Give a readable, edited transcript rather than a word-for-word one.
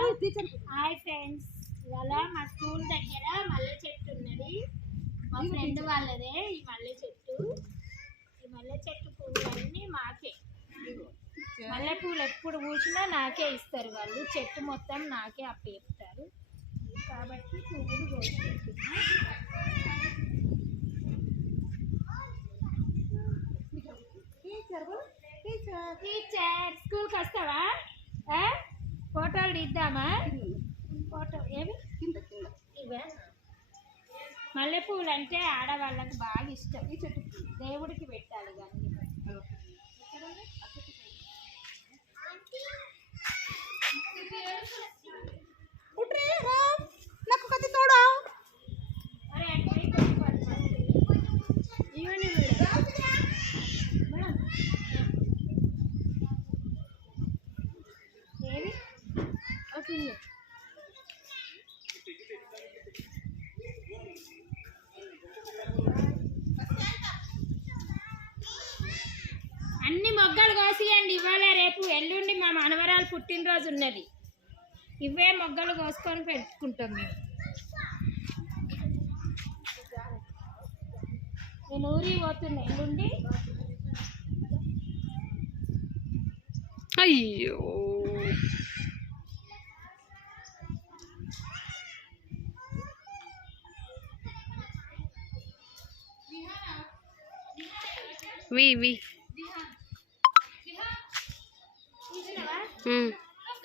Hi friends, ఇవాళ మా school దగ్గర మల్లె చెట్టు ఉన్నది. మా ఫ్రెండ్ వాళ్ళదే ఈ మల్లె చెట్టు. ఈ మల్లె చెట్టు పువ్వులన్నీ మాకే. మల్లె పూలు ఎప్పుడు పూసినా నాకే ఇస్తారు వాళ్ళు. చెట్టు మొత్తం నాకే అప్పచెప్తారు. కాబట్టి పువ్వులు కోసుకుంటున్నా. టీచర్ స్కూల్కి వస్తావా? ఫోటోలు తీద్దామా? ఫోటో ఏవి ఇవే. మల్లెపూలు అంటే ఆడవాళ్ళకి బాగా ఇష్టం. ఈ చెట్టు దేవుడికి పెట్టాలి. కానీ నాకు కత్తి తోడా అన్ని మొగ్గలు కోసియండి. ఇవాళ రేపు ఎల్లుండి మా మనవరాలు పుట్టినరోజు ఉన్నది. ఇవే మొగ్గలు కోసుకొని పెట్టుకుంటాం మేము. నేను ఊరికి పోతున్నా ఎల్లుండి. అయ్యో వి